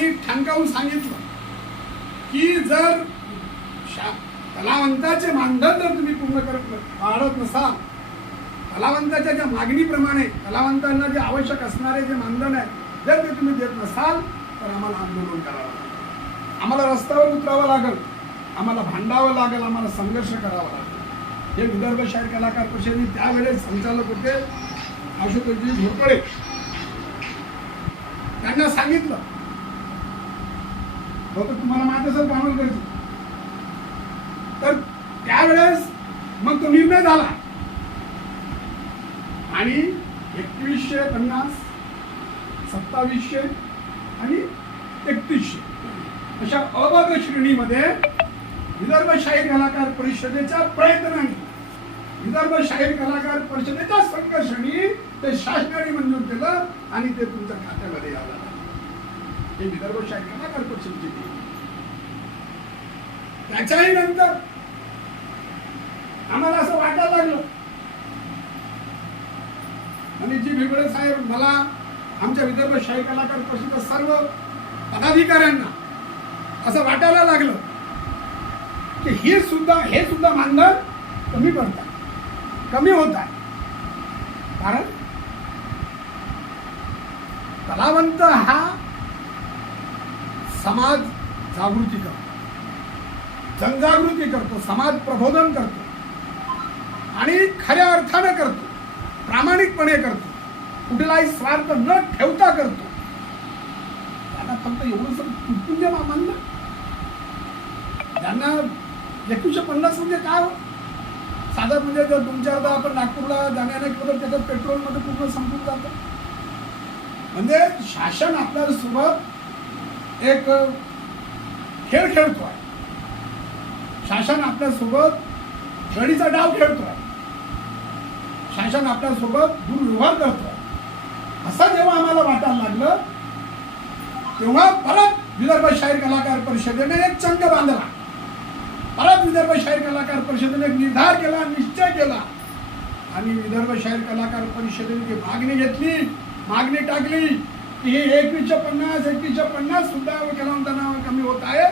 आणि ठणकावून सांगितलं की जर कलावंताचे मानधन जर तुम्ही पूर्ण वाढत नसाल, कलावंताच्या ज्या मागणीप्रमाणे कलावंतांना जे आवश्यक असणारे जे मानधन आहे जर ते तुम्ही देत नसाल तर आम्हाला आंदोलन करावं लागेल, आम्हाला रस्त्यावर उतरावं लागेल, आम्हाला भांडावं लागेल, आम्हाला संघर्ष करावा लागेल. हे विदर्भ शाहीर कलाकार परिषदेने त्यावेळेस संचालक होते आशुतोषजी घोरपडे, त्यांना सांगितलं होतं तुम्हाला माहिती असेल कामलकरची. तर त्यावेळेस मग तो निर्णय झाला आणि 2150, 2700 आणि 3100 अशा अबग श्रेणीमध्ये विदर्भ शाहीर कलाकार परिषदेच्या प्रयत्नाने, विदर्भ शाहीर कलाकार परिषदेच्या संघर्षाने ते शासनाने मंजूर केलं आणि ते तुमच्या खात्यामध्ये आलं. हे विदर्भ शाहीर कलाकार परिषदेचे. त्याच्याही नंतर आम्हाला असं वाटायला लागलं मनीषजी भिगवळे साहेब, मला आमच्या विदर्भ शाहीर कलाकार परिषदेच्या सर्व पदाधिकाऱ्यांना असं वाटायला लागलं की हे सुद्धा मानधन कमी पडत आहे, कमी होत आहे. कारण कलावंत हा समाज जागृती करतो, जनजागृती करतो, समाज प्रबोधन करतो आणि खऱ्या अर्थाने करतो, प्रामाणिकपणे करतो, कुठलाही स्वार्थ न ठेवता करतो. त्यांना फक्त एवढंच तुटपुंज मानलं. त्यांना 2150 म्हणजे काय हो, साधं म्हणजे जर 2-4दा आपण नागपूरला जाण्याने किंवा त्याच्यात पेट्रोलमध्ये पूर्ण संपून जातं. म्हणजे शासन आपल्यासोबत एक खेळ खेळतोय, शासन आपल्यासोबत गडीचा डाव खेळतोय, शासन आपल्यासोबत दुर्व्यवहार करतोय. असं जेव्हा आम्हाला वाटायला लागलं तेव्हा परत विदर्भ शाहीर कलाकार परिषदेने एक चंग बांधला. परत विदर्भ शाहीर कलाकार परिषदेने एक निर्धार केला, निश्चय केला आणि विदर्भ शाहीर कलाकार परिषदेने जी मागणी घेतली, मागणी टाकली की हे 2150 सुद्धा कलावंतांना कमी होत आहे,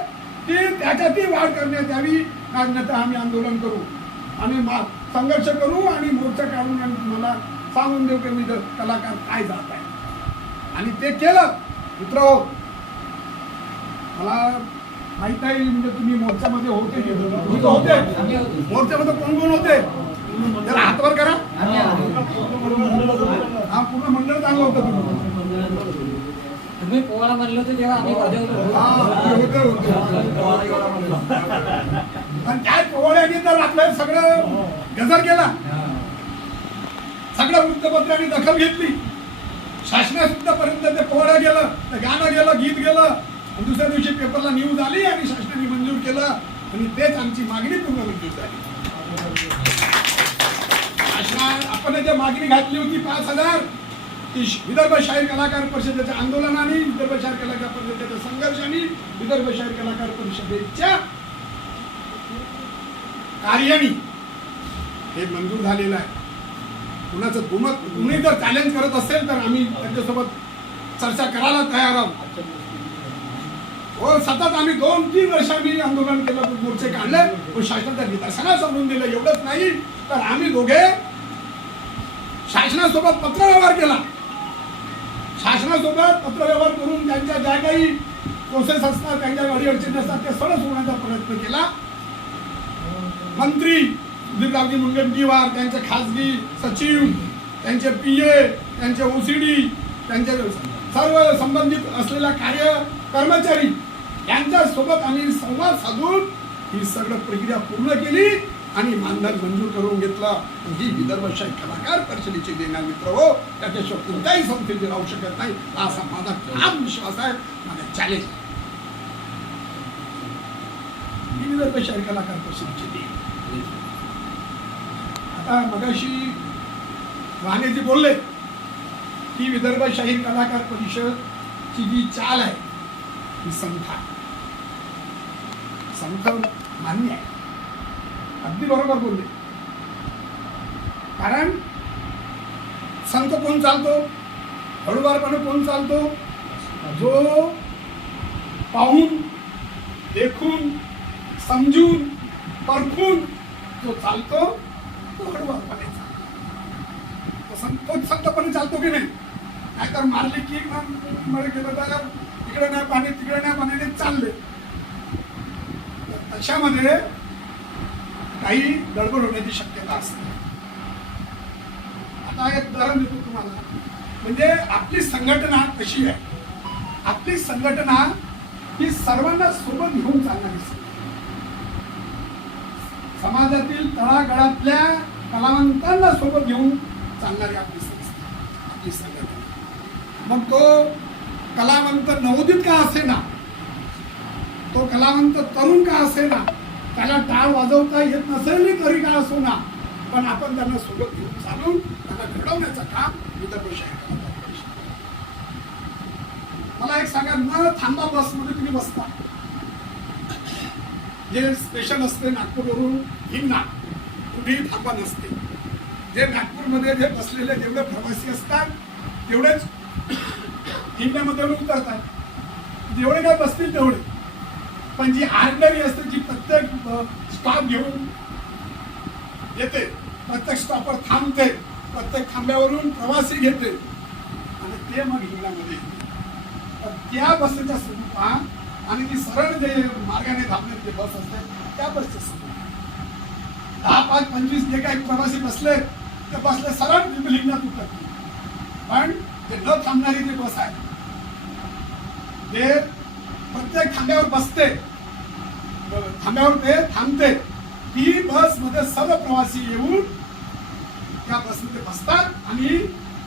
ती त्याच्यातही वाढ करण्यात यावी, अन्यथा आम्ही आंदोलन करू, आम्ही संघर्ष करू आणि मोर्चा काढून आणि तुम्हाला सांगून देऊ की कलाकार काय जात आहे. आणि ते केलं. मित्र, मला माहित आहे म्हणजे तुम्ही मोर्चामध्ये होते, मोर्चामध्ये कोण कोण होते जरा हातवर करा. हा पूर्ण मंडळ चांगलं होतं. तुम्ही पोवाडा म्हणलं होतं तेव्हा आम्ही आणि त्या पोवाड्याने तर आपलं सगळं गजर केला, सगळ्या वृत्तपत्रांनी दखल घेतली, शासनासुद्धा पर्यंत ते पोवाडा गेलं, ते गाणं गेलं, गीत गेलं आणि दुसऱ्या दिवशी पेपरला न्यूज आली आणि शासनाने मंजूर केलं आणि तेच आमची मागणी पूर्ण मंजूर झाली. आपण जे मागणी घातली होती 5000 ती विदर्भ शाहीर कलाकार परिषदेच्या आंदोलनाने, विदर्भ शाहीर कलाकार परिषदेच्या संघर्षाने, विदर्भ शाहीर कलाकार परिषदेच्या कार्याने हे मंजूर झालेलं आहे. कुणाचं कुणी जर चॅलेंज करत असेल तर आम्ही त्यांच्यासोबत चर्चा करायला तयार आहोत. हो, सतत आम्ही 2-3 वर्ष आम्ही आंदोलन केलं, मोर्चे काढले, पण शासनाच्या निदर्शनाला समजून दिलं. एवढंच नाही तर आम्ही दोघे शासनासोबत पत्रव्यवहार केला, शासनासोबत पत्रव्यवहार करून त्यांच्या ज्या काही प्रोसेस असतात, त्यांच्या अडीअडचणी असतात ते सर्व सोडण्याचा प्रयत्न केला. मंत्री दिलीपरावजी मुनगंटीवार, त्यांचे खासगी सचिव, त्यांचे PA, त्यांचे OCD, त्यांचे सर्व संबंधित असलेल्या कर्मचारी यांच्यासोबत आम्ही संवाद साधून ही सगळं प्रक्रिया पूर्ण केली आणि मानधन मंजूर करून घेतलं. ही विदर्भ शाहीर कलाकार परिषदेची देणार मित्र हो, त्याच्याशिवाय कोणत्याही संस्थेची राहू शकत नाही असा माझा ठाम विश्वास आहे, माझा चॅलेंज. ही विदर्भ शाहीर कलाकार परिषदेची देण. आता मगाशी वाणेजी बोलले की विदर्भ शाहीर कलाकार परिषदची जी चाल आहे ही संथ आहे. संथ मान्य आहे, अगदी बरोबर बोलले. कारण संत कोण चालतो, हळूवारपणे कोण चालतो, जो पाहून, देखून, समजून, परखून जो चालतो तो हळूवारपणे चालतो. तो संतपणे चालतो की नाही? नाहीतर मारली की मध्ये गेलं तर तिकडे नाही पाणी तिकडे नाही पाणी चालले. तशामध्ये काही गडबड होण्याची शक्यता असते. आता एक उदाहरण देतो तुम्हाला. म्हणजे आपली संघटना कशी आहे? आपली संघटना ही सर्वांना सोबत घेऊन चालणारी संघटना. समाजातील तळागाळातल्या कलावंतांना सोबत घेऊन चालणारी आपली संस्था, आपली संघटना. मग तो कलावंत नवोदित का असेना, तो कलावंत तरुण का असेना, त्याला टाळ वाजवता येत नसेल तरी का असो ना, पण आपण त्यांना सोबत घेऊन चालून त्यांना घडवण्याचं काम विदर्भशाही करत आहोत. मला एक सांगा, न थांबा बसमध्ये तुम्ही बसता, जे स्टेशन असते नागपूरवरून हिंगणा, कुठेही थांबा नसते. जे नागपूरमध्ये जे बसलेले जेवढे प्रवासी असतात तेवढेच हिंगण्यामध्ये उतरतात. जेवढे काय बसतील तेवढे. पण जी आर्डनरी असते, जी प्रत्येक स्टॉप घेऊन येते, प्रत्येक स्टॉपवर थांबते, प्रत्येक थांब्यावरून प्रवासी घेते आणि ते मग हिंगण्यामध्ये येते. तर त्या बसच्या स्वरूपात आणि ती सरळ जे मार्गाने धावणारी जे बस असते त्या बसचे स्वरूप 10, 5, 25 जे काही प्रवासी बसले ते बसले सरळ हिंगण्यात उतरते. पण ते न थांबणारी जी बस आहे ते प्रत्येक थांब्यावर बसते, थांब्यावर ते थांबते. ती बस मध्ये सर्व प्रवासी येऊन त्या बसमध्ये बसतात आणि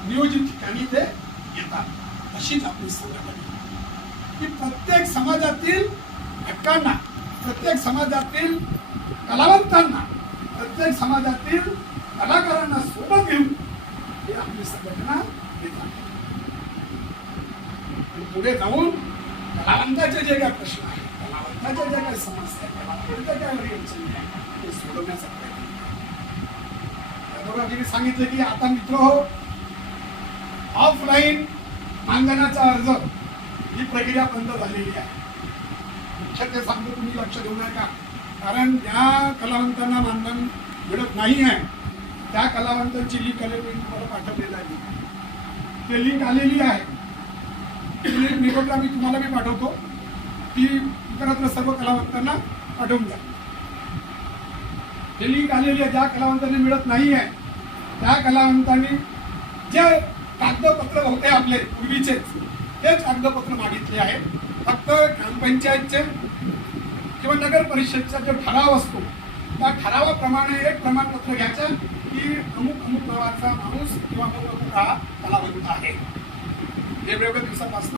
नियोजित ठिकाणी ते येतात. अशीच आपली संघटना की प्रत्येक समाजातील घटकांना, प्रत्येक समाजातील कलावंतांना, प्रत्येक समाजातील कलाकारांना सोबत घेऊन ही आपली संघटना येतात. पुढे जाऊन कलावंताचे जे काही प्रश्न आहेत, कलावंताच्या ज्या काही समस्या आहेत, कलावंताच्या ज्या काही अडचणी आहेत ते सोडवण्याचा प्रयत्न. त्याबरोबर सांगितलं की आता मित्र हो, ऑफलाईन मानधनाचा अर्ज ही प्रक्रिया बंद झालेली आहे. मुख्य ते सांगतो, तुम्ही लक्ष देऊ नका. कारण ज्या कलावंतांना मानधन मिळत नाही आहे त्या कलावंतांची लिंक आलेली तुम्हाला पाठवलेली आहे. ते लिंक आलेली आहे. निरोपला मी तुम्हाला मी पाठवतो. ती इतरत्र सर्व कलावंतांना पाठवून द्या. ही लिंक आलेली आहे. ज्या कलावंतांना मिळत नाही आहे त्या कलावंतांनी जे कागदपत्र होते आपले पूर्वीचेच तेच कागदपत्र मागितले आहे. फक्त ग्रामपंचायतचे किंवा नगर परिषदचा जो ठराव असतो त्या ठरावाप्रमाणे एक प्रमाणपत्र घ्यायचं की अमुक अमुक नावाचा माणूस किंवा अमुक अमुक हा कलावंत आहे. वेगवेगळ्या दिवसापासून